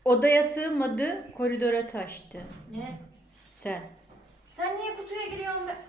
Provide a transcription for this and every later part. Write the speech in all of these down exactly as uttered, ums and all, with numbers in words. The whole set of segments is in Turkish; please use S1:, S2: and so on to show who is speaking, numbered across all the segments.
S1: Odaya sığmadı, koridora taştı.
S2: Ne?
S1: Sen.
S2: Sen niye kutuya giriyorsun be?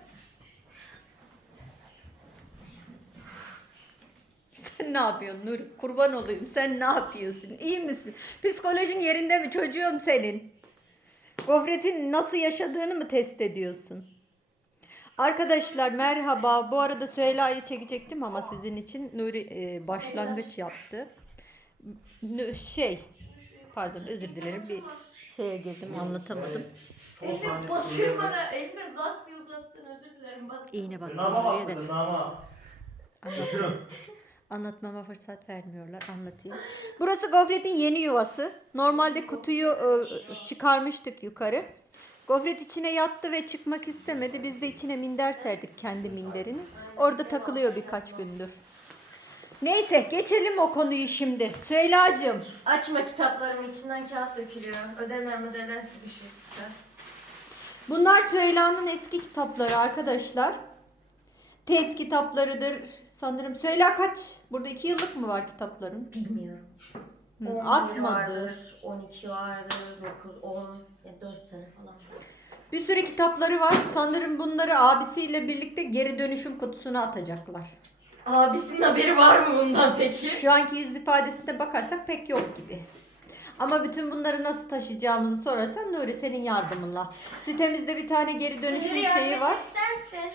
S1: Sen ne yapıyorsun Nur? Kurban olayım. Sen ne yapıyorsun? İyi misin? Psikolojin yerinde mi çocuğum senin? Gofretin nasıl yaşadığını mı test ediyorsun? Arkadaşlar merhaba. Bu arada Süheyla'yı çekecektim ama sizin için Nuri e, başlangıç yaptı. N- Şey, pardon özür dilerim bir şeye girdim anlatamadım.
S2: Elini batırmadan eline lat diye uzattın, özür dilerim, bat.
S1: İğne battı
S3: Tırnağıma
S1: Nuri'ye
S3: bak,
S1: de.
S3: tırnağıma. Şaşırın.
S1: Anlatmama fırsat vermiyorlar. Anlatayım. Burası Gofret'in yeni yuvası. Normalde kutuyu e, çıkarmıştık yukarı. Gofret içine yattı ve çıkmak istemedi. Biz de içine minder serdik kendi minderini. Orada takılıyor birkaç gündür. Neyse geçelim o konuyu şimdi. Süheyla'cığım.
S2: Açma kitaplarımı, içinden kağıt dökülüyor. Ödevler ödevler sıkışıyor.
S1: Bunlar Süheyla'nın eski kitapları arkadaşlar. Test kitaplarıdır sanırım. Süheyla kaç? Burada iki yıllık mı var kitapların?
S2: Bilmiyorum.
S1: Hı,
S2: on bir
S1: atmadı.
S2: vardır, on iki vardır, dokuz, on, yani dört sene falan var.
S1: Bir sürü kitapları var. Sanırım bunları abisiyle birlikte geri dönüşüm kutusuna atacaklar.
S2: Abisinin haberi var mı bundan peki?
S1: Şu anki yüz ifadesine bakarsak pek yok gibi. Ama bütün bunları nasıl taşıyacağımızı sorarsan Nuri senin yardımınla. Sitemizde bir tane geri dönüşüm şeyi var.
S2: İster misin?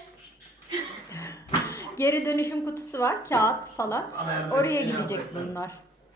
S1: Geri dönüşüm kutusu var. Kağıt falan.
S3: Bana yardım
S1: Oraya
S3: et,
S1: gidecek
S3: yardım et.
S1: bunlar.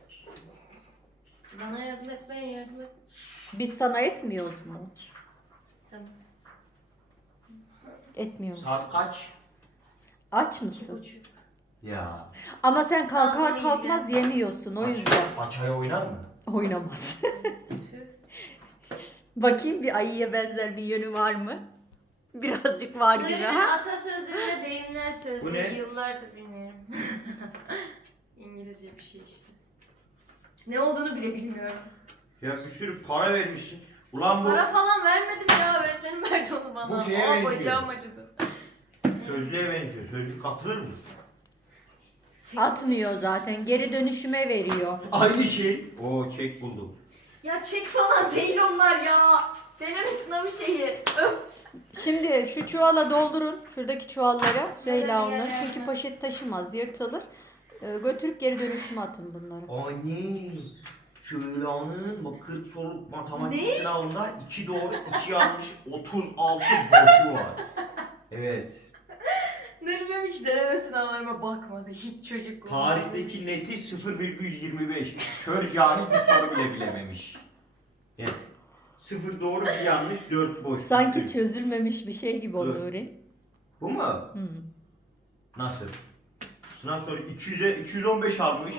S2: Bana yardım etmeye yardım et.
S1: Biz sana etmiyoruz mu?
S2: Tamam.
S1: Etmiyoruz.
S3: Saat kaç?
S1: Aç
S2: İki
S1: mısın?
S2: buçuk.
S3: Ya.
S1: Ama sen kalkar
S2: Vallahi
S1: kalkmaz
S2: ya.
S1: yemiyorsun o yüzden.
S3: Açaya oynar mı?
S1: Oynamaz.
S2: Tüh.
S1: Bakayım bir ayıya benzer bir yönü var mı? Birazcık var gibi
S2: Nuri'nin
S1: ha.
S2: atasözleri ve deyimler
S3: Bu
S2: sözleri
S3: ne?
S2: yıllardır bilmiyorum. İngilizce bir şey işte. Ne olduğunu bile bilmiyorum.
S3: Ya bir sürü para vermişsin. Ulan bu
S2: Para falan vermedim ya, öğretmenim verdi onu bana.
S3: Bu şeye
S2: Aa,
S3: benziyor.
S2: bacağım acıdı.
S3: sözlüğe benziyor. Sözlük katılır mı?
S1: Atmıyor zaten. Geri dönüşüme veriyor.
S3: Aynı şey. Oo çek buldum.
S2: Ya çek falan değil onlar ya. Deneme sınavı şeyi. Öf.
S1: Şimdi şu çuvala doldurun. Şuradaki çuvallara. Süheyla
S2: Nerede
S1: onları.
S2: yerler
S1: Çünkü
S2: mi?
S1: poşet taşımaz. Yırtılır. Ee, götürüp geri dönüşüme atın bunları.
S3: Anne. Şöyla'nın bak kırk soru matematik
S2: Ne?
S3: sınavında iki doğru iki yanlış otuz altı boşu var. Evet.
S2: Nurmem hiç deneme sınavlarıma bakmadı. Hiç çocuk.
S3: Tarihteki neti sıfır virgül yirmi beş. Kör cahil bir soru bile bilememiş. Evet. sıfır doğru bir yanlış dört boş.
S1: Sanki
S3: Düşün.
S1: çözülmemiş bir şey gibi o
S3: Dur.
S1: Nuri.
S3: Bu mu?
S1: Hı.
S3: Nasıl? Sınav soru iki yüze iki yüz on beş almış.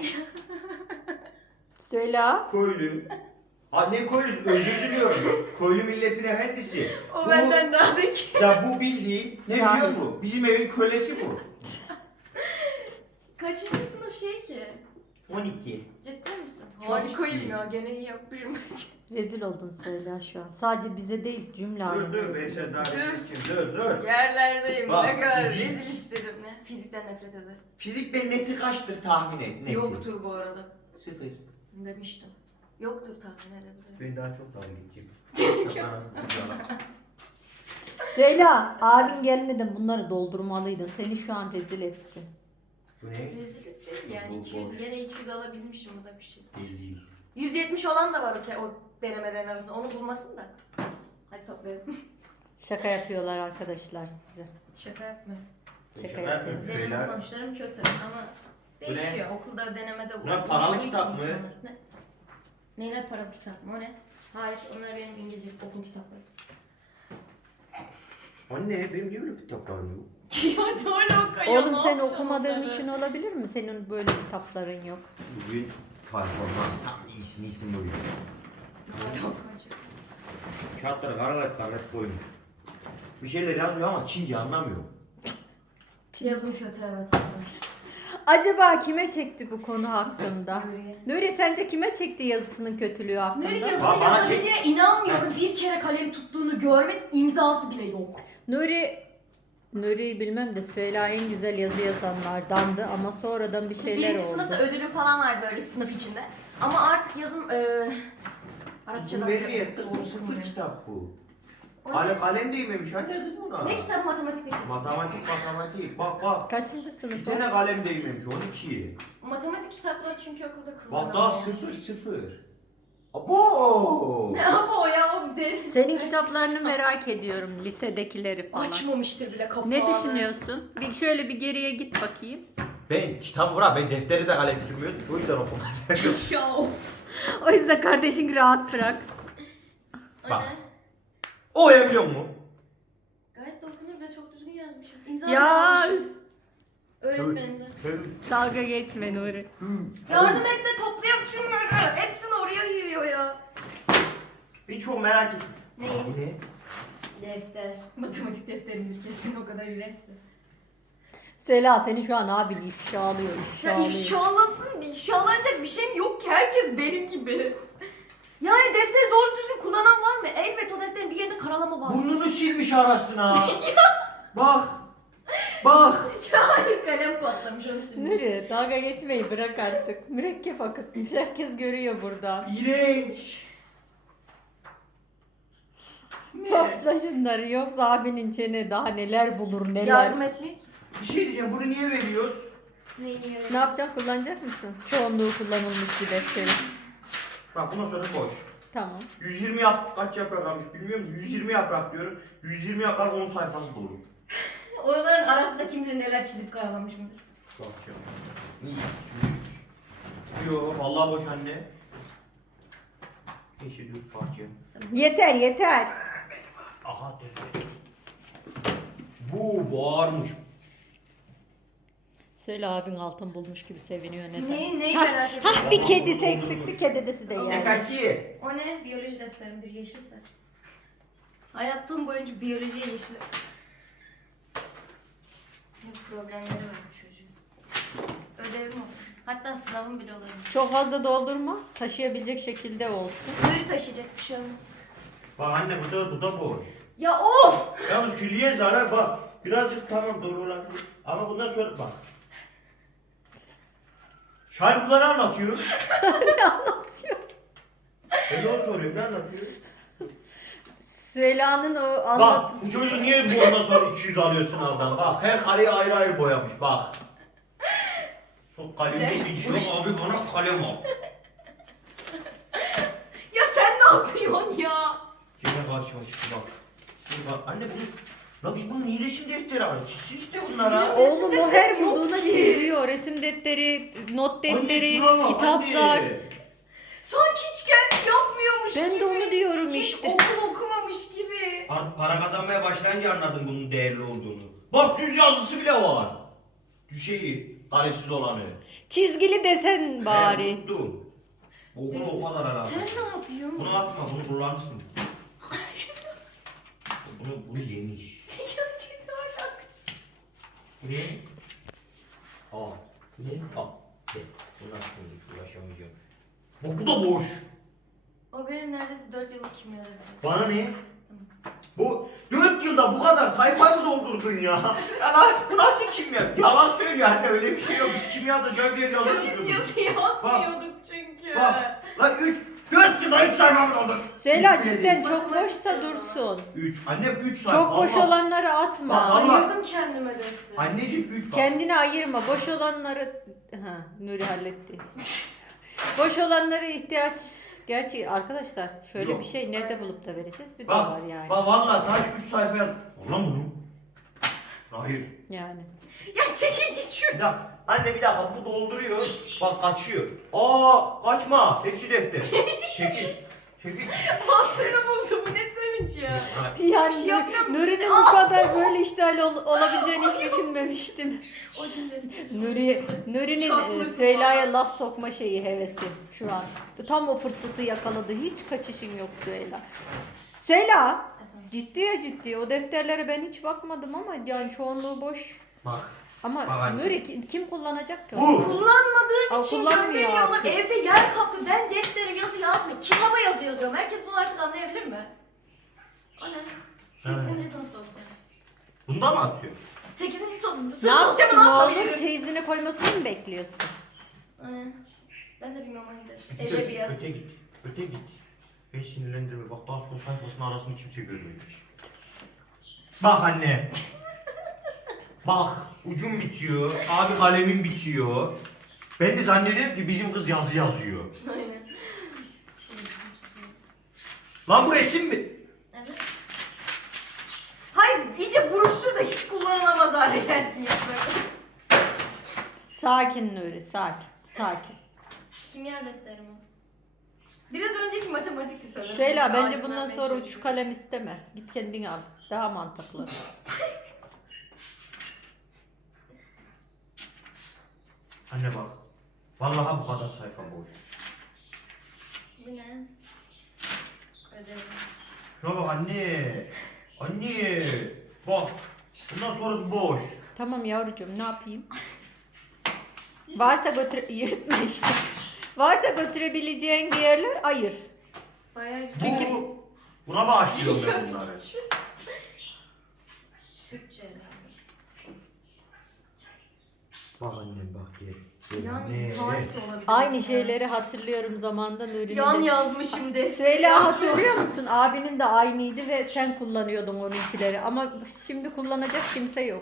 S1: Süheyla.
S3: Köylü. Ha ne köylüsü? Özür diliyorum. Köylü milletinin efendisi.
S2: O
S3: Bu-
S2: benden daha zeki.
S3: Ya bu bildiğin ne
S1: Cahil.
S3: biliyor musun? Bizim evin kölesi bu.
S2: Kaçıncı sınıf şey ki?
S3: on iki.
S2: Ciddi misin?
S3: Çok
S2: Harikayım
S3: ciddiyim.
S2: ya, gene iyi yapmışım.
S1: Rezil oldun Süheyla şu an. Sadece bize değil cümle
S3: Dur
S1: aleme
S3: dur ben
S1: rezil
S3: sen
S1: oldun.
S3: daha geçeyim. Dur dur.
S2: Yerlerdeyim.
S3: Bak,
S2: ne kadar
S3: fizik-
S2: rezil isterim ne? Fizikten nefret ederim.
S3: Fizikte neti kaçtır tahmin et. Neti.
S2: Yoktur bu arada.
S3: Sıfır.
S2: Demiştim. Yoktur tahmin edebilirim.
S3: Ben daha çok dalga geçeyim.
S1: Süheyla abin gelmeden bunları doldurmalıydın. Seni şu an rezil etti.
S3: Bu ne?
S2: Rezillik değil yani
S3: Bu
S2: iki yüz,
S3: boş.
S2: gene iki yüz alabilmişim, bu da bir şey.
S3: Ezil.
S2: yüz yetmiş olan da var o, ke- o denemelerin arasında, onu bulmasın da. Hadi toplayalım.
S1: Şaka yapıyorlar arkadaşlar size.
S2: Şaka yapmıyorum.
S1: Şaka
S3: Şaka
S1: yapıyorum.
S3: yapıyorum.
S2: Deneme
S3: Şeyler.
S2: sonuçlarım kötü ama
S3: Bu ne?
S2: değişiyor. Okulda denemede
S3: Bu ne,
S2: bu-
S3: paralı
S2: bu için
S3: kitap mı?
S2: insanlar- Ne? Neyler paralı kitap mı? O ne? Hayır, onlar benim İngilizce okul kitapları.
S3: Anne benim niye böyle kitaplarım yok?
S2: Ya ne alaka
S1: Oğlum sen okumadığın için olabilir mi? Senin böyle kitapların yok.
S3: Bugün performans tam iyisin iyisin bugün. Kağıtları kararet kararet koymuş. Bir şeyler yazıyor ama Çince anlamıyorum.
S2: Yazım kötü, evet.
S1: Acaba kime çekti bu konu hakkında?
S2: Nuriye.
S1: Nuri sence kime çekti yazısının kötülüğü hakkında?
S2: Nuri
S3: Ba-
S2: yazını
S3: bana
S2: yazabildiğine inanmıyorum. Bir kere kalem tuttuğunu görmedim, imzası bile yok.
S1: Nuri Nuri'yi bilmem de Süheyla en güzel yazı yazanlardandı ama sonradan bir şeyler
S2: Birinci
S1: oldu.
S2: sınıfta ödülüm falan var böyle sınıf içinde. Ama artık yazım e, Arapçadan
S3: Bu
S2: bile
S3: veriyor kız bu
S2: olsun
S3: sıfır
S2: ya.
S3: kitap bu.
S2: O ne?
S3: Kale, kalem değmemiş anne kız buna.
S2: Ne kitabı matematik değil.
S3: Matematik matematik bak bak.
S1: Kaçıncı
S3: Bir
S1: sınıf o?
S3: tane kalem değmemiş on iki.
S2: Matematik kitapları çünkü okulda kullanılıyor.
S3: Bak daha sıfır sıfır. Abo.
S2: Ne ama o ya o derin.
S1: Senin kitaplarını merak ediyorum, lisedekileri falan.
S2: Açmamıştır bile kapağını.
S1: Ne düşünüyorsun? Bir şöyle bir geriye git bakayım.
S3: Ben kitabı bırak ben defteri de kalem sürmüyordum o yüzden okumadım.
S2: Ya of.
S1: O yüzden kardeşini rahat bırak.
S2: O
S3: Bak.
S2: ne?
S3: O ya biliyor musun?
S2: Gayet de okunur ve çok düzgün yazmışım. İmza
S1: Ya
S2: almışım. Öğretmenimden.
S1: dalga geçme Nuri.
S2: Yardım et de toplayalım şunları. Hepsini oraya yiyor ya.
S3: Ben çok merak ettim.
S2: Ne?
S3: Ne?
S2: Defter. Matematik defterimdir kesin o kadar ilerisi.
S1: Sela seni şu an abin ifşalıyor,
S2: Ya
S1: ifşalıyor.
S2: ifşalasın, ifşalanacak bir şeyim yok ki herkes benim gibi. Yani defteri doğru düzgün kullanan var mı? Elbet o defterin bir yerinde karalama var.
S3: Burnunu silmiş arasına. Bak. Bak.
S2: Ya hayır kalem patlamış onu silmiş.
S1: Nuri dalga geçmeyi bırak artık. Mürekkep akıtmış. Herkes görüyor buradan.
S3: İğrenç.
S1: Topla şunları yoksa abinin çene daha neler bulur neler.
S2: Yardım etmek.
S3: Bir şey diyeceğim bunu niye veriyoruz?
S2: Neyi niye
S1: Ne yapacaksın? Kullanacak mısın? Çoğunluğu kullanılmış bir defteri.
S3: Bak bundan sonra boş.
S1: Tamam.
S3: yüz yirmi yap kaç yaprak almış bilmiyorum. yüz yirmi yaprak diyorum. yüz yirmi yaprak on sayfası dolu.
S2: Oraların arasında kim bilir neler çizip karalamış mı?
S3: Bak ya. İyi. sürüyor. Yo vallahi boş anne. Neyse dur parça.
S1: Yeter yeter.
S3: Aha defter. Bu bağırmış.
S1: Söyle abin altın bulmuş gibi seviniyor neden?
S2: Neyi neyi
S1: Ha,
S2: merak ediyorsun?
S1: Ha bir kedisi eksikti, kedisi de
S3: Ne
S1: yani.
S3: kanki?
S2: O ne? Biyoloji defterimdir yeşilse. Hayatım boyunca biyolojiye yeşil... Ne problemleri var bu çocuğun. Ödevim olur. Hatta sınavım bile olabilir.
S1: Çok fazla doldurma, taşıyabilecek şekilde olsun.
S2: Böyle taşıyacak bir şey olmaz.
S3: Bak anne bu da bu da boş.
S2: Ya of!
S3: Yalnız külliye zarar bak. Birazcık tamam doğru olabilir. Ama bundan sonra bak. Şair bunları anlatıyor.
S1: Ne anlatıyor?
S3: Ben onu soruyorum ne anlatıyor?
S1: Süheyla'nın o anlat...
S3: Bak bu çocuk niye bu ondan sonra iki yüz alıyor sınavdan? Bak her kareyi ayrı ayrı boyamış bak. Çok kalemci hiç yok abi bana kalem al.
S2: Ya sen ne yapıyorsun ya?
S3: Kime karşıma çıktı bak. Dur bak anne bunu... La biz bunun niye resim defteri var? Çizsin işte bunlara.
S1: Oğlum o her
S2: Resim yok
S1: bulduğuna
S2: ki.
S1: çeviriyor. Resim defteri, not defteri,
S3: Anne, şuna bak,
S1: kitaplar.
S3: anne.
S2: Sanki hiç kendi yapmıyormuş
S1: Ben
S2: gibi.
S1: de onu diyorum
S2: Hiç
S1: işte.
S2: okul okumamış gibi.
S3: Artık para kazanmaya başlayınca anladım bunun değerli olduğunu. Bak düz yazısı bile var. Şeyi, karesiz olanı.
S1: Çizgili desen bari.
S3: Ben unuttum. Okul o kadar herhalde.
S2: Sen ne yapıyorsun?
S3: Bunu atma, bunu kullanırsın. bunu, bunu yemiş. Bu ne? Aa, bu ne? Aa, de. Bu nasıl olmuş, uğraşamayacağım. Bak bu da boş.
S2: O benim neredeyse dört yıllık kimya defteri.
S3: Bana ne? Bu dört yılda bu kadar sayfa mı doldurdun ya? Ya lan, bu nasıl kimya? Yalan söylüyor anne öyle bir şey yok. Biz kimyada cöl diye
S2: Çok
S3: yazıyoruz.
S2: iz yazı yazmıyorduk çünkü.
S3: Bak, lan üç, dört yılda üç sayfa mı doldurdun?
S1: Süheyla
S3: Hiç bile
S1: cidden
S3: değil.
S1: çok boşsa dursun.
S3: Üç, anne üç sayfa.
S1: Çok boş
S3: Allah.
S1: olanları atma.
S3: Bak, Allah.
S2: Ayırdım kendime defteri.
S3: Anneciğim üç bak.
S1: Kendini ayırma. Boş olanları... Ha, Nuri halletti. Boş olanları ihtiyaç... Gerçi arkadaşlar şöyle
S3: Yok.
S1: bir şey nerede bulup da vereceğiz? Bir de
S3: Bak,
S1: var yani.
S3: bak valla sadece üç sayfa yaz. Ulan bunu. Hayır.
S1: Yani.
S2: Ya çekil git şuradan.
S3: Ya anne bir dakika bu dolduruyor. Bak kaçıyor. Aa kaçma. Hepsi defter. Çekil. Çekil.
S2: Mantığını buldu bu ne sevinç ya.
S1: Yani
S2: Bir şey yapmıyor musun?
S1: Nuri'nin bu kadar böyle iştahlı ol- olabileceğini hiç düşünmemiştim.
S2: O günde.
S1: Nuri, Nuri'nin
S2: Çaklık
S1: e,
S2: mı?
S1: Süheyla'ya laf sokma şeyi hevesi şu an. Tam o fırsatı yakaladı. Hiç kaçışın yok Süheyla. Süheyla,
S2: Efendim?
S1: ciddiye ciddi. O defterlere ben hiç bakmadım ama yani çoğunluğu boş.
S3: Bak.
S1: Ama
S3: Bak anne.
S1: Nuri kim, kim kullanacak ki?
S3: Bu.
S1: onu?
S2: Kullanmadığım
S1: Aa,
S2: için
S1: kullanmıyor
S2: gönderiyorlar.
S1: artık.
S2: Evde yer kaplı. Ben deftere yazı yazmıyorum. Kitaba yazı yazıyorum. Herkes bunu artık anlayabilir mi? O ne? sekizinci sınıf dosya.
S3: Bunda mı atıyor?
S2: sekizinci sınıf
S1: Ne
S2: dosyamı
S1: yapsın
S2: ne
S1: oğlum?
S2: yapabilirim?
S1: Çeyizini koymasını mı bekliyorsun?
S2: O ne? Ben de bilmiyorum hangi ders.
S3: Öte,
S2: Edebiyat.
S3: öte git. Öte git. Beni sinirlendirme. Bak daha son sayfasının arasını kimse görmemiş. Bak anne. Bak ucum bitiyor. Abi kalemim bitiyor. Ben de zannederim ki bizim kız yazı yazıyor.
S2: Aynen.
S3: Lan bu resim mi?
S2: Evet. Hayır iyice buruştur da hiç kullanılamaz hale gelsin ya.
S1: Sakin Nuri, sakin. Sakin.
S2: Kimya defteri mi? Biraz önceki matematikti sanırım.
S1: Söyle bence
S2: Aydınlanmaya
S1: bundan sonra
S2: çalışıyorum.
S1: uç kalem isteme. Git kendin al. Daha mantıklı.
S3: Anne bak. Vallahi bu kadar sayfa boş.
S2: Bu ne? Ödev.
S3: Şuna bak anne. Anne. Bak. Bundan sonrası boş.
S1: Tamam yavrucuğum ne yapayım? Varsa götür... Yırtma işte. Varsa götürebileceğin bir yerler ayır.
S2: Bayağı
S1: Çünkü-
S3: Bu, buna bağışlıyorum ben bunları.
S2: Türkçe herhalde.
S3: Bak annem bak gel. Gel
S2: Yani
S3: anne.
S2: tarih de olabilir.
S1: Aynı şeyleri hatırlıyorum zamanında Nuri'nin
S2: Yan
S1: de.
S2: yazmışım de.
S1: Söyle hatırlıyor musun? Abinin de aynıydı ve sen kullanıyordun onunkileri. Ama şimdi kullanacak kimse yok.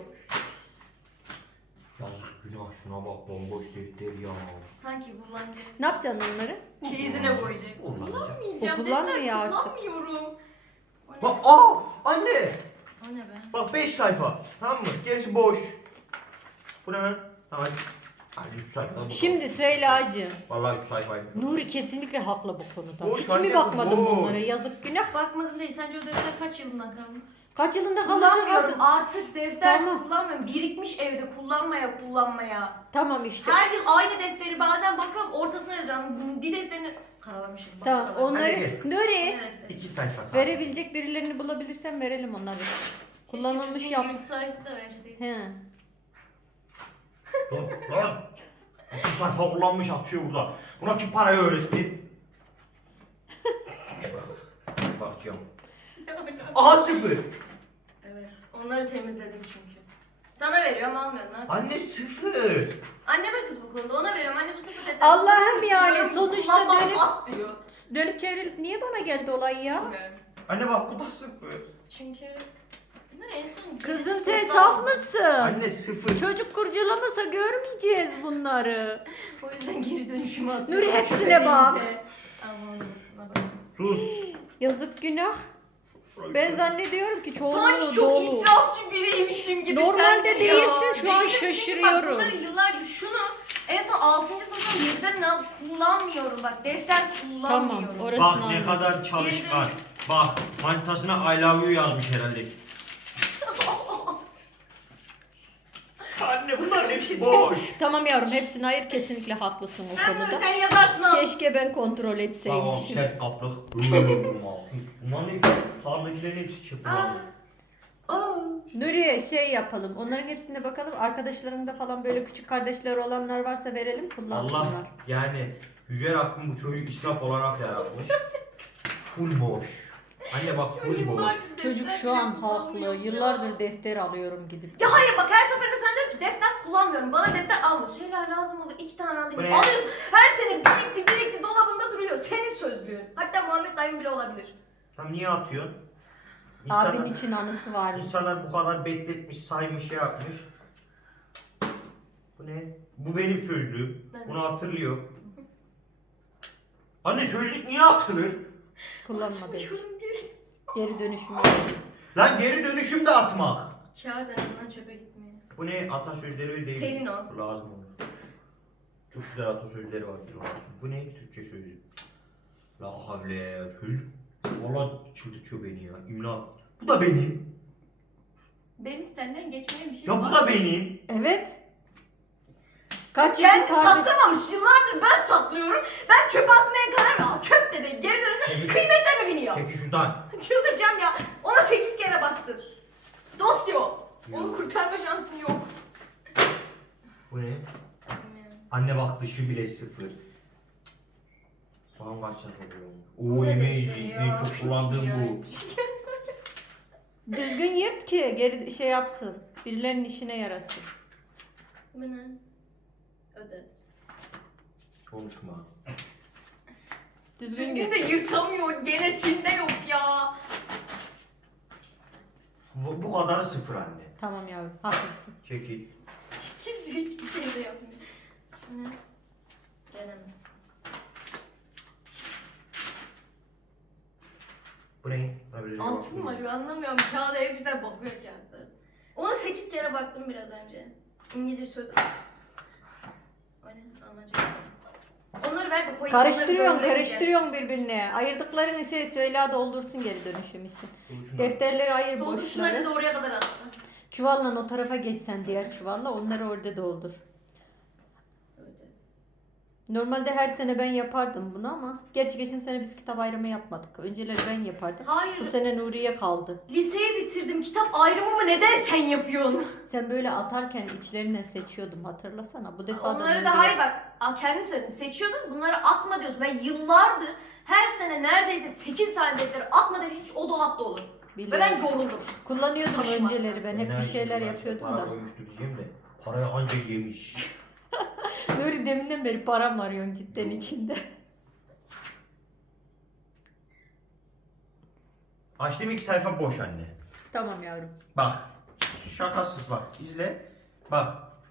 S3: Yazık günah şuna bak bomboş defter ya.
S2: Sanki kullanacak.
S1: Ne yapacaksın onları?
S2: Keyizine koyacak.
S3: Kullanacak.
S2: Kullanmayacağım.
S1: O kullanmıyor
S2: defter
S1: artık.
S2: Kullanmıyorum. O ne?
S3: Bak aa anne.
S2: O ne be?
S3: Bak beş sayfa. Tamam mı? Gerisi boş. Bu ne lan? Hadi. Hadi üç sayfa. bu
S1: Şimdi
S3: olsun.
S1: söyle acı.
S3: Vallahi üç sayfaymış.
S1: Nuri kesinlikle haklı bu konuda.
S3: Boş
S1: Hiç
S3: anne,
S1: mi
S3: bu
S1: bakmadın
S3: boş.
S1: bunlara? Yazık günah.
S2: Bakmadın değil. Sence o defter kaç yılından kalmış?
S1: Kaç yılında kalırsın
S2: Kullanmıyorum.
S1: artık?
S2: Artık defter
S1: Tamam.
S2: kullanmıyorum. Birikmiş evde kullanmaya kullanmaya.
S1: Tamam işte.
S2: Her yıl aynı defteri bazen bakıyorum ortasına yazıyorum. Bir defterini karalamışım. bak
S1: Tamam
S2: karalamışım.
S1: onları
S3: gel.
S1: Nuri
S2: Evet.
S3: İki sayfa sadece.
S1: verebilecek birilerini bulabilirsen verelim onları. Kullanılmış
S2: Keşke
S1: yap.
S2: bizim Gülsayf'ı da verseydik.
S1: He.
S3: Sus lan. İki sayfa kullanmış atıyor burada. Buna kim parayı öğretti? Bak, bakacağım. Aha sıfır.
S2: Evet. Onları temizledim çünkü. Sana veriyorum almıyorsun lan.
S3: Anne sıfır.
S2: Anneme kız bu konuda ona veriyorum. Anne bu sefer defter
S1: Allah'ım yani,
S2: istiyorum,
S1: sonuçta
S2: kullanmam,
S1: dönüp-
S2: at diyor.
S1: Dönüp çevrilip niye bana geldi olay ya?
S2: Bilmiyorum.
S3: Anne bak bu da sıfır.
S2: Çünkü bunlar en son
S1: Kızım
S2: birisi
S1: sen
S2: sınıfta
S1: saf
S2: aldı.
S1: mısın?
S3: Anne sıfır.
S1: Çocuk kurcalamasa görmeyeceğiz bunları.
S2: O yüzden geri dönüşüme atıyorum.
S1: Nuri hepsine
S2: Şüphe
S1: bak.
S2: değil de. Aman buna bak.
S3: Sus.
S1: Yazık günah. Ben zannediyorum ki çoğunluğu
S2: Sanki çok
S1: dolu.
S2: israfçı biriymişim gibi.
S1: Normalde
S2: sen de
S1: değilsin,
S2: ya.
S1: şu an
S2: Değilim çünkü
S1: şaşırıyorum.
S2: Bak bunları yıllardır şunu en son altıncı sınıfta yediden al kullanmıyorum bak defter kullanmıyorum.
S1: Tamam, orası-
S3: Bak ne
S1: anladım.
S3: kadar çalışkan. Bak manitasına I love you yazmış herhalde. Anne bunlar hepsi boş.
S1: Tamam yavrum hepsini ayır, kesinlikle haklısın o
S2: Ben böyle
S1: konuda.
S2: sen yazarsın al.
S1: Keşke ben kontrol
S3: Tamam
S1: etseymişim.
S3: sert kaplık. Bunların hepsi sağdakilerin hepsi çıplak.
S2: Aa.
S1: Nuriye şey yapalım, onların hepsine bakalım. Arkadaşlarında falan böyle küçük kardeşleri olanlar varsa verelim, kullansınlar.
S3: Allah yani Yüce Rabbim bu çocuğu israf olarak yaratmış. Full boş. Anne bak full boş.
S1: Çocuk şu an haklı. Yıllardır defter alıyorum gidip.
S2: Ya hayır bak her seferinde sen diyorsun ki defter kullanmıyorum. Bana defter alma. Söyle lazım olur. iki tane alayım.
S3: Bu ne?
S2: Alıyorsun. Her sene birikti birikti dolabında duruyor. Senin sözlüğün. Hatta Muhammed dayım bile olabilir.
S3: Tam niye atıyorsun?
S1: Abinin
S3: İnsanlar,
S1: için anısı varmış.
S3: insanlar bu kadar bekletmiş, saymış, şey yapmış. Bu ne? Bu benim sözlüğüm.
S2: Evet.
S3: Bunu hatırlıyor. Anne sözlük niye atılır?
S1: Kullanma demiş.
S2: Yorum geri.
S1: Geri dönüşüm.
S3: Lan geri dönüşüm de atmak.
S2: Kağıt en azından çöpe gitmiyor.
S3: Bu ne? Atasözleri değil.
S2: Senin o.
S3: Lazım olur. Çok güzel atasözleri vardır onun. Bu ne? Türkçe sözlük. La havle. Sözlük. Valla çıldırtıyor beni ya. İmla. Bu da benim.
S2: Benim senden geçmeyen bir şey
S3: Ya
S2: var.
S3: bu da benim.
S1: Evet. Kaç
S2: Kendi
S1: yıl kardeş...
S2: saklamamış. Yıllardır ben saklıyorum. Ben çöpe atmaya karar verdim. Çöp de değil. Geri dönüşüm
S3: Çekil,
S2: kıymetle mi biniyor?
S3: çekil şuradan.
S2: Çıldıracağım ya. Ona sekiz kere baktım. Dosya o. Onu
S3: Yok.
S2: kurtarma şansın yok.
S3: Bu ne? Anne bak dışı bile sıfır. Tamam kaç sayfa oluyor? Oo emoji. En çok kullandığım bu.
S1: Düzgün yırt ki geri şey yapsın. Birilerinin işine yarasın.
S2: Bu ne? Öde.
S3: Konuşma.
S1: Düzgün,
S2: Düzgün de yırtamıyor. Genetiğinde yok ya.
S3: Bu, bu kadarı sıfır anne.
S1: Tamam yavrum haklısın.
S3: Çekil.
S2: Hiçbir, hiçbir şey de yapmıyor. Ne? Gene mi?
S3: Bu ne? Buna bir
S2: Altın mı acaba anlamıyorum. Kağıda hep bize bakıyor kağıtları. Ona sekiz kere baktım biraz önce. İngilizce söz. O ne? Almanca. Onları ver de koyayım.
S1: Karıştırıyorsun,
S2: onları döndüremeyeceğim.
S1: karıştırıyorsun birbirine. Ayırdıklarını şey söyle doldursun geri dönüşüm için. Defterleri ayır
S2: Doldur şunları
S1: boşları.
S2: da oraya kadar attı.
S1: Çuvalla o tarafa geçsen diğer çuvalla onları orada doldur.
S2: Öyle.
S1: Normalde her sene ben yapardım bunu ama gerçi geçen sene biz kitap ayrımı yapmadık. Önceleri ben yapardım.
S2: Hayır.
S1: Bu sene Nuriye kaldı.
S2: Liseyi bitirdim. Kitap ayrımımı neden sen yapıyorsun?
S1: Sen böyle atarken içlerinden seçiyordum hatırlasana. Bu defa da
S2: Onları
S1: Nuriye-
S2: da hayır bak. Aa, kendi söyledin. Seçiyordun. Bunları atma diyorsun. Ben yıllardır her sene neredeyse sekiz tane defteri atma dedi. Hiç o dolapta olur. Ve
S1: Biliyorum.
S2: ben yoruldum.
S1: Kullanıyordum
S2: Taşıma.
S1: önceleri ben hep bir şeyler yapıyordum
S3: Para
S1: da.
S3: koymuştur diyeceğim de. Parayı anca yemiş.
S1: Nuri deminden beri param arıyorsun cidden içinde.
S3: Açtım ilk sayfa boş anne.
S1: Tamam yavrum.
S3: Bak. Şakasız bak. İzle. Bak.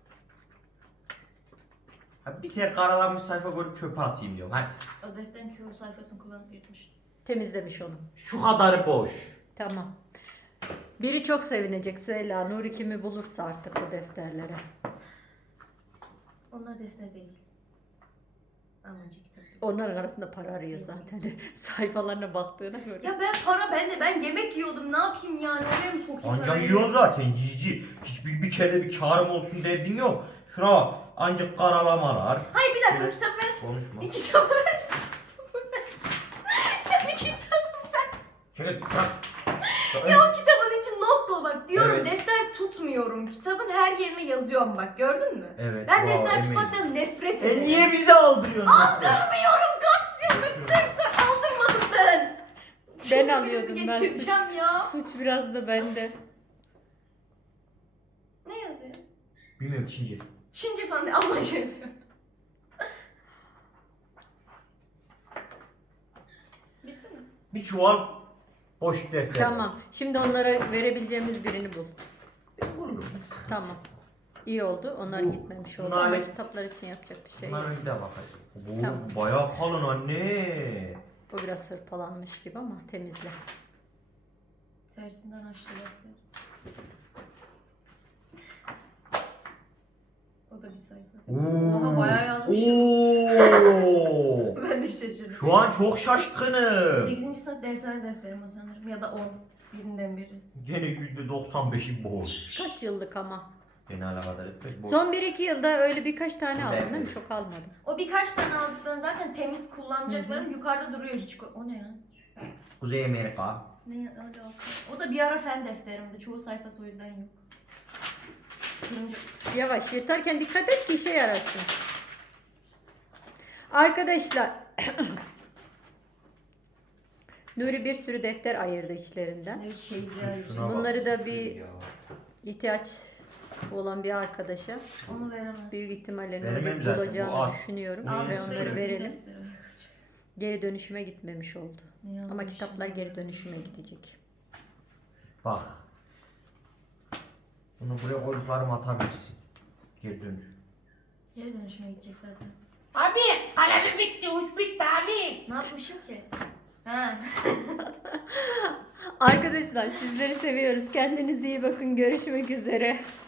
S3: Ha, bir tek karalanmış sayfa görüp çöpe atayım diyorum. Hadi.
S2: O defterin çoğu sayfasını kullanıp yırtmış.
S1: Temizlemiş onu.
S3: Şu kadarı boş.
S1: Tamam. Biri çok sevinecek Süheyla. Nuri kimi bulursa artık o defterlere.
S2: Onlar defter değil. Almanca kitap.
S1: Onların arasında para arıyor zaten. Sayfalarına baktığına göre.
S2: Ya ben para bende. Ben yemek yiyordum. Ne yapayım yani? Oraya mı sokayım
S3: Anca
S2: parayı?
S3: yiyorsun zaten yiyici. Hiçbir bir kere bir karım olsun derdin yok. Şuna bak. Ancak karalamalar.
S2: Hayır bir dakika
S3: Evet.
S2: kitap ver.
S3: Konuşma.
S2: Bir kitabı ver. Kitabı ver. Ya bir kitabı ver.
S3: Şöyle bak.
S2: Ya o kitabın için not dolu bak. Diyorum
S3: Evet.
S2: defter tutmuyorum. Kitabın her yerine yazıyorum bak. Gördün mü?
S3: Evet.
S2: Ben
S3: wow,
S2: defter
S3: amazing.
S2: tutmaktan nefret
S3: E
S2: ederim.
S3: niye bize aldırıyorsun?
S2: Aldırmıyorum. Kaç yıldır defter aldırmadım ben.
S1: Ben alıyordum ben. Suç,
S2: Geçireceğim ya.
S1: suç biraz da bende.
S2: Ne yazıyor?
S3: Bilmiyorum Çince.
S2: Çince falan değil. Almanca yazıyor. Bitti mi?
S3: Bir çuval boş defter.
S1: Tamam. Şimdi onlara verebileceğimiz birini bul.
S3: Bulurum.
S1: Tamlar. İyi oldu. Onlar
S3: Bu-
S1: gitmemiş oldu
S3: bunlar-
S1: ama kitaplar için yapacak bir şey yok.
S3: Bunlara bir daha bakacağım. Bu
S1: Tamam.
S3: bayağı kalın anne.
S1: O biraz hırpalanmış gibi ama temizle.
S2: Tersinden açtı defteri. O da bir sayfa.
S3: Oo.
S2: Oha bayağı yazmışım.
S3: Oo.
S2: Ben de şaşırdım.
S3: Şu an çok şaşkınım.
S2: sekizinci sınıf dershane defterim o sanırım ya da on. Birinden biri.
S3: Gene yüzde doksan beşi boş.
S1: Kaç yıllık ama.
S3: Beni alakadar etmez. Boş.
S1: Son bir iki yılda öyle birkaç tane aldın
S3: Ben-
S1: değil mi? Çok almadın.
S2: O birkaç tane aldıklarım zaten temiz kullanacaklarım yukarıda duruyor hiç. ko- O ne ya?
S3: Kuzey Amerika.
S2: Ne ya öyle o. O da bir ara fen defterimdi. Çoğu sayfası o yüzden yok. Turuncu.
S1: Yavaş yırtarken dikkat et ki işe yarasın. Arkadaşlar Nuri bir sürü defter ayırdı içlerinden.
S2: Ne şey
S3: Şuna bak,
S1: Bunları da
S3: sıfır
S1: bir-
S3: ya.
S1: İhtiyaç olan bir arkadaşa
S2: Onu veremez.
S1: büyük ihtimalle
S3: Veremem
S1: Nuri
S3: zaten, bu
S1: bulacağını
S3: az.
S1: düşünüyorum
S3: Bu
S1: ve
S3: az.
S1: onları verelim. Geri dönüşüme gitmemiş oldu.
S2: Ne
S1: Ama
S2: yazmış
S1: kitaplar
S2: ya?
S1: geri dönüşüme gidecek.
S3: Bak. Bunu buraya koyduklarımı atabilirsin. Geri dönüş.
S2: Geri dönüşüme gidecek zaten.
S3: Abi kalemim bitti, uç bitti abi.
S2: Ne yapmışım ki? Ha.
S1: Arkadaşlar sizleri seviyoruz. Kendinize iyi bakın. Görüşmek üzere.